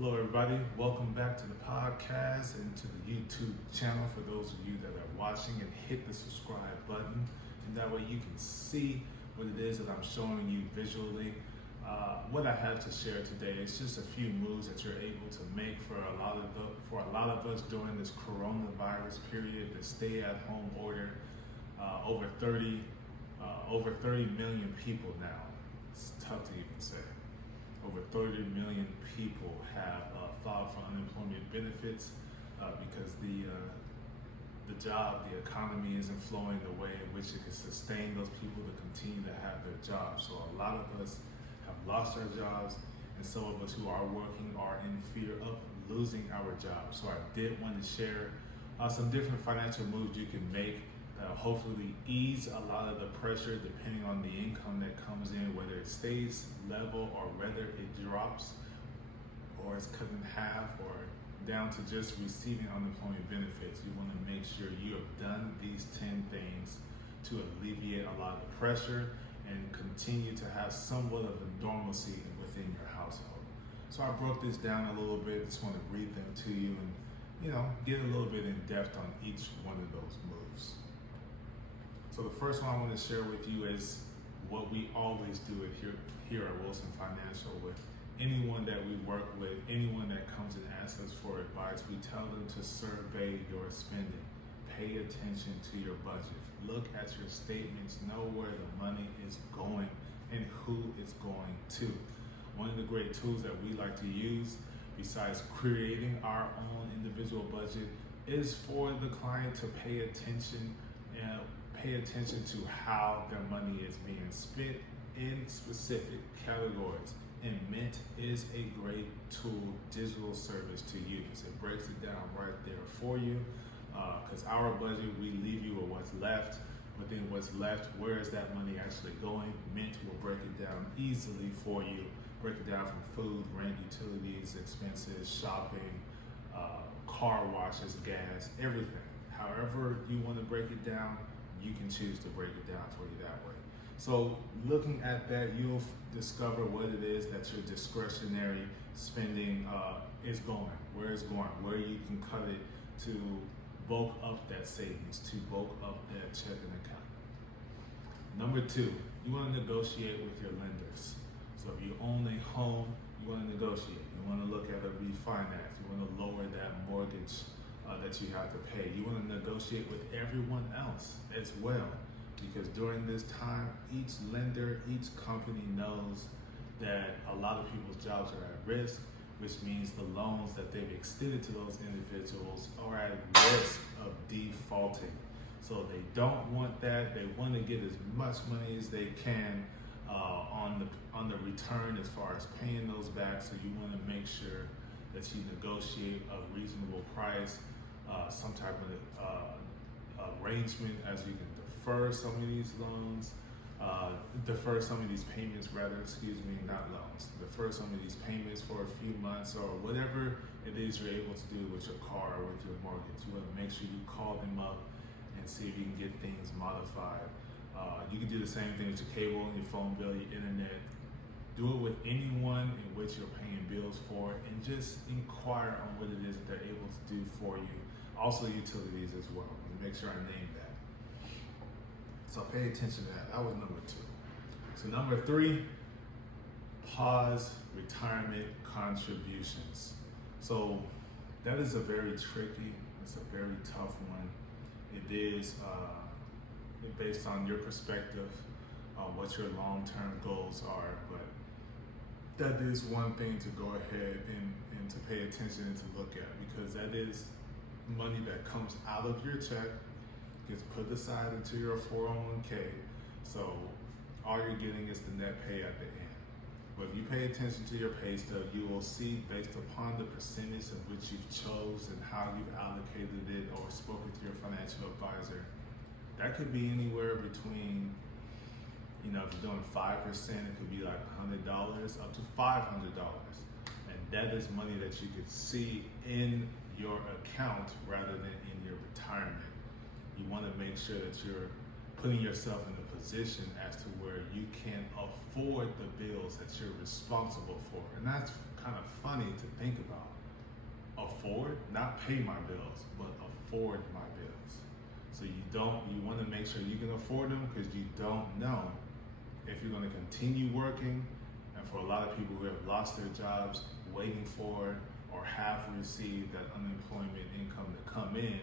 Hello, everybody. Welcome back to the podcast and to the YouTube channel for those of you that are watching, and hit the subscribe button. And that way you can see what it is that I'm showing you visually. What I have to share today is just a few moves that you're able to make for a lot of us during this coronavirus period, the stay-at-home order. Over 30 million people now. It's tough to even say. Over 30 million people have filed for unemployment benefits because the economy isn't flowing the way in which it can sustain those people to continue to have their jobs. So a lot of us have lost our jobs, and some of us who are working are in fear of losing our jobs. So I did want to share some different financial moves you can make hopefully ease a lot of the pressure depending on the income that comes in, whether it stays level or whether it drops or is cut in half or down to just receiving unemployment benefits. You want to make sure you have done these 10 things to alleviate a lot of the pressure and continue to have somewhat of a normalcy within your household. So I broke this down a little bit. Just want to read them to you and get a little bit in depth on each one of those moves. So the first one I want to share with you is what we always do here at Wilson Financial with anyone that we work with, anyone that comes and asks us for advice. We tell them to survey your spending. Pay attention to your budget. Look at your statements. Know where the money is going and who it's going to. One of the great tools that we like to use, besides creating our own individual budget, is for the client to pay attention to how their money is being spent in specific categories. And Mint is a great tool, digital service to use. It breaks it down right there for you. Because our budget, we leave you with what's left. But then what's left, where is that money actually going? Mint will break it down easily for you. Break it down from food, rent, utilities, expenses, shopping, car washes, gas, everything. However you want to break it down, you can choose to break it down for you that way. So looking at that, you'll discover what it is that your discretionary spending is going, where it's going, where you can cut it to bulk up that savings, to bulk up that checking account. Number 2, you want to negotiate with your lenders. So if you own a home, you want to negotiate. You want to look at a refinance. You want to lower that mortgage that you have to pay. You want to negotiate with everyone else as well, because during this time, each lender, each company knows that a lot of people's jobs are at risk, which means the loans that they've extended to those individuals are at risk of defaulting. So they don't want that. They want to get as much money as they can on the return as far as paying those back. So you want to make sure that you negotiate a reasonable price, some type of arrangement as you can defer some of these loans, defer some of these payments not loans, defer some of these payments for a few months or whatever it is you're able to do with your car or with your mortgage. You want to make sure you call them up and see if you can get things modified. You can do the same thing with your cable, your phone bill, your internet. Do it with anyone in which you're paying bills for, and just inquire on what it is that they're able to do for you. Also utilities as well. Make sure I name that. So pay attention to that. That was number 2. So number 3, pause retirement contributions. So that is a very tricky, it's a very tough one. It is based on your perspective, what your long-term goals are, but that is one thing to go ahead and to pay attention and to look at, because that is money that comes out of your check, gets put aside into your 401k. So all you're getting is the net pay at the end. But if you pay attention to your pay stub, you will see, based upon the percentage of which you've chose and how you've allocated it or spoken to your financial advisor, that could be anywhere between, if you're doing 5%, it could be like $100 up to $500. And that is money that you could see in your account rather than in your retirement. You want to make sure that you're putting yourself in a position as to where you can afford the bills that you're responsible for. And that's kind of funny to think about. Afford, not pay my bills, but afford my bills. So you want to make sure you can afford them, because you don't know if you're going to continue working. And for a lot of people who have lost their jobs, waiting for or have received that unemployment income to come in,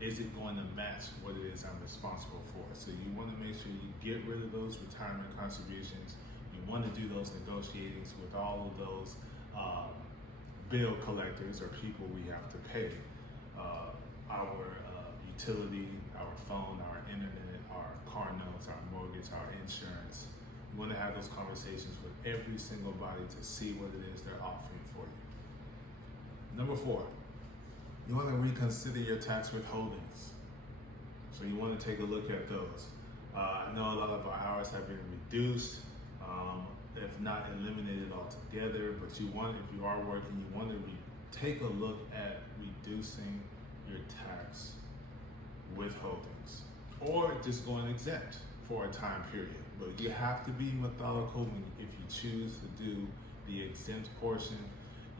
is it going to match what it is I'm responsible for? So you want to make sure you get rid of those retirement contributions. You want to do those negotiatings with all of those bill collectors or people we have to pay. Our utility, our phone, our internet, our car notes, our mortgage, our insurance. You want to have those conversations with every single body to see what it is they're offering for you. Number 4, you want to reconsider your tax withholdings. So you want to take a look at those. I know a lot of our hours have been reduced, if not eliminated altogether, but you want, if you are working, you want to take a look at reducing your tax withholdings, or just going exempt for a time period. But you have to be methodical if you choose to do the exempt portion.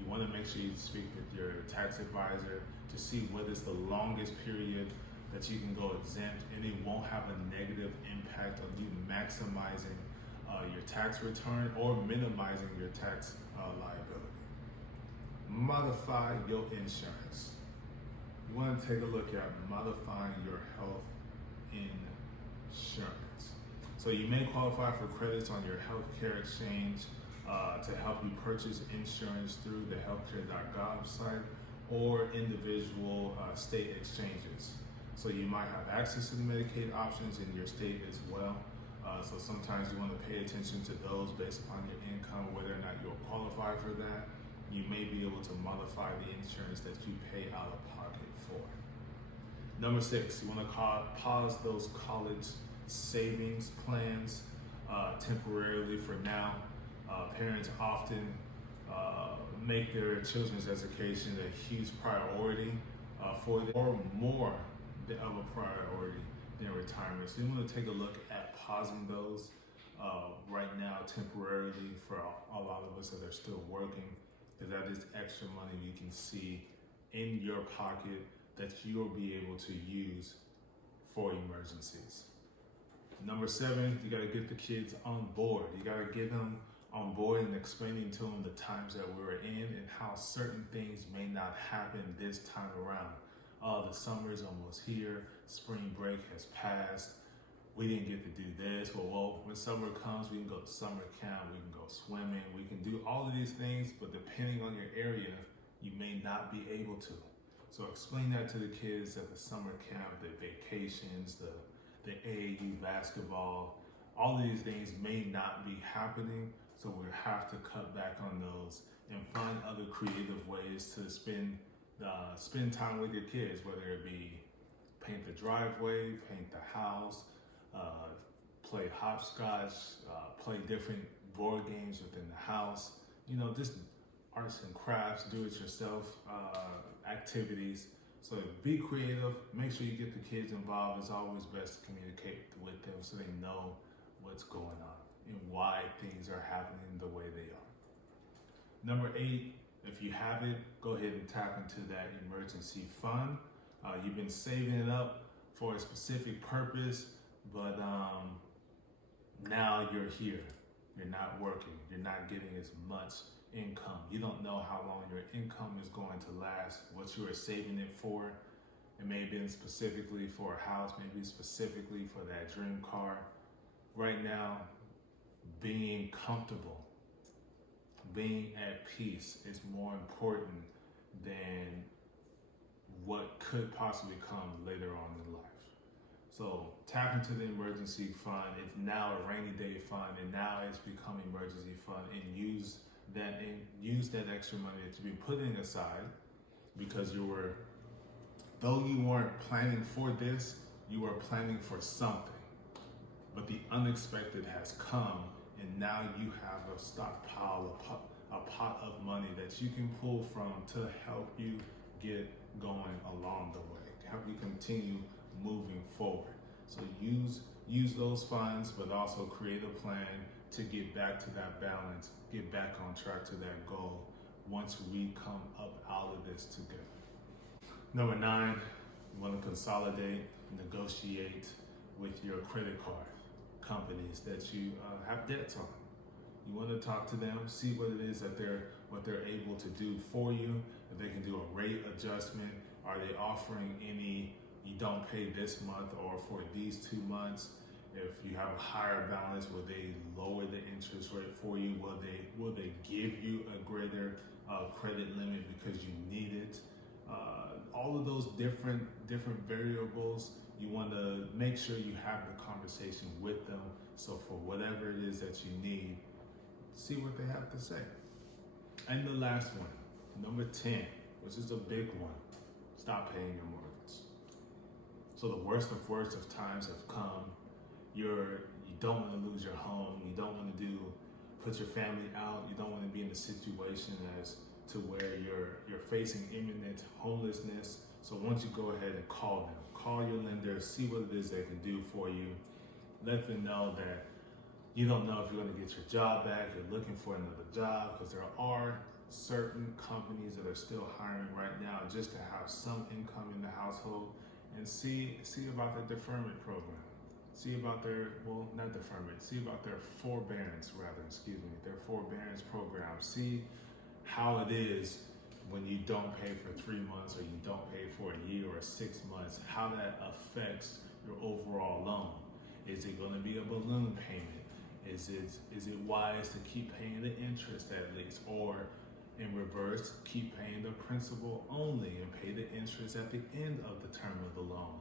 You want to make sure you speak with your tax advisor to see what is the longest period that you can go exempt, and it won't have a negative impact on you maximizing your tax return or minimizing your tax liability. Modify your insurance. You want to take a look at modifying your health insurance. So you may qualify for credits on your healthcare exchange to help you purchase insurance through the healthcare.gov site or individual state exchanges. So you might have access to the Medicaid options in your state as well. So sometimes you want to pay attention to those based upon your income, whether or not you'll qualify for that. You may be able to modify the insurance that you pay out of pocket for. Number 6, you want to pause those college savings plans temporarily for now. Parents often make their children's education a huge priority for them, or more of a priority than retirement. So you want to take a look at pausing those right now temporarily for a lot of us that are still working, because that is extra money you can see in your pocket that you'll be able to use for emergencies. Number 7, you got to get the kids on board. You got to get them on board and explaining to them the times that we're in and how certain things may not happen this time around. The summer is almost here. Spring break has passed. We didn't get to do this. Well, when summer comes, we can go to summer camp, we can go swimming, we can do all of these things, but depending on your area, you may not be able to. So explain that to the kids at the summer camp, the vacations, the AAU basketball. All of these things may not be happening, so we have to cut back on those and find other creative ways to spend time with your kids, whether it be paint the driveway, paint the house, play hopscotch, play different board games within the house, just arts and crafts, do-it-yourself activities. So be creative, make sure you get the kids involved. It's always best to communicate with them so they know what's going on and why things are happening the way they are. Number 8, if you have it, go ahead and tap into that emergency fund. You've been saving it up for a specific purpose, but now you're here. You're not working. You're not getting as much income. You don't know how long your income is going to last, what you are saving it for. It may have been specifically for a house, maybe specifically for that dream car. Right now, being comfortable, being at peace is more important than what could possibly come later on in life. So tap into the emergency fund. It's now a rainy day fund, and now it's become emergency fund, and use that extra money that you've been putting aside, because though you weren't planning for this, you were planning for something. But the unexpected has come, and now you have a stockpile, a pot of money that you can pull from to help you get going along the way, to help you continue moving forward. So use those funds, but also create a plan to get back to that balance, get back on track to that goal once we come up out of this together. Number 9, you want to consolidate, negotiate with your credit card companies that you have debts on. You want to talk to them, see what it is that what they're able to do for you. If they can do a rate adjustment, are they offering any, you don't pay this month or for these 2 months? If you have a higher balance, will they lower the interest rate for you? Will they give you a greater credit limit because you need it? All of those different variables, you want to make sure you have the conversation with them. So for whatever it is that you need, see what they have to say. And the last one, number 10, which is a big one, stop paying your mortgage. So the worst of times have come. You don't want to lose your home. You don't want to put your family out. You don't want to be in a situation as to where you're facing imminent homelessness. So once you go ahead and call them, call your lender, see what it is they can do for you. Let them know that you don't know if you're going to get your job back. You're looking for another job, because there are certain companies that are still hiring right now just to have some income in the household. And see about their deferment program. See about their, well, not deferment, see about their forbearance their forbearance program. See how it is when you don't pay for 3 months or you don't pay for a year or 6 months, how that affects your overall loan. Is it going to be a balloon payment? Is it wise to keep paying the interest at least? Or in reverse, keep paying the principal only and pay the interest at the end of the term of the loan?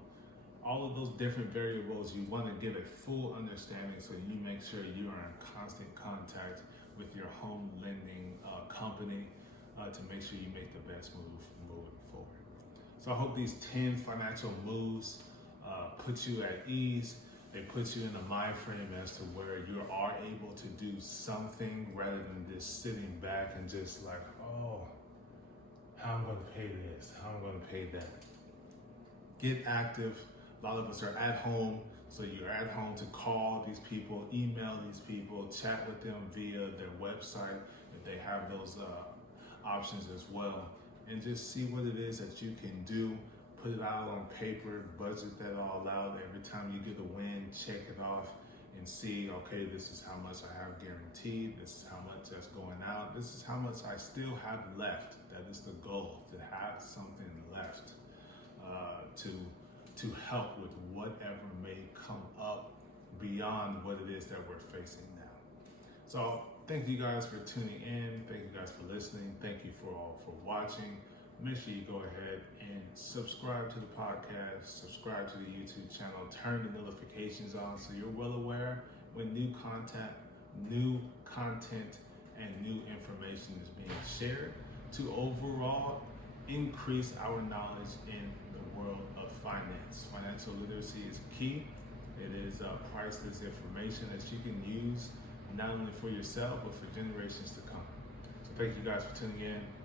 All of those different variables, you want to get a full understanding so you make sure you are in constant contact with your home lending company to make sure you make the best move moving forward. So I hope these 10 financial moves put you at ease. They put you in a mind frame as to where you are able to do something rather than just sitting back and just like, oh, how am I going to pay this? How am I going to pay that? Get active. A lot of us are at home, so you're at home to call these people, email these people, chat with them via their website if they have those options as well, and just see what it is that you can do. Put it out on paper, budget that all out. Every time you get a win, check it off and see, okay, this is how much I have guaranteed. This is how much that's going out. This is how much I still have left. That is the goal, to have something left to help with whatever may come up beyond what it is that we're facing now. So thank you guys for tuning in. Thank you guys for listening. Thank you for watching. Make sure you go ahead and subscribe to the podcast, subscribe to the YouTube channel, turn the notifications on so you're well aware when new content and new information is being shared to overall increase our knowledge in the world of finance. Financial literacy is key. It is priceless information that you can use not only for yourself, but for generations to come. So thank you guys for tuning in.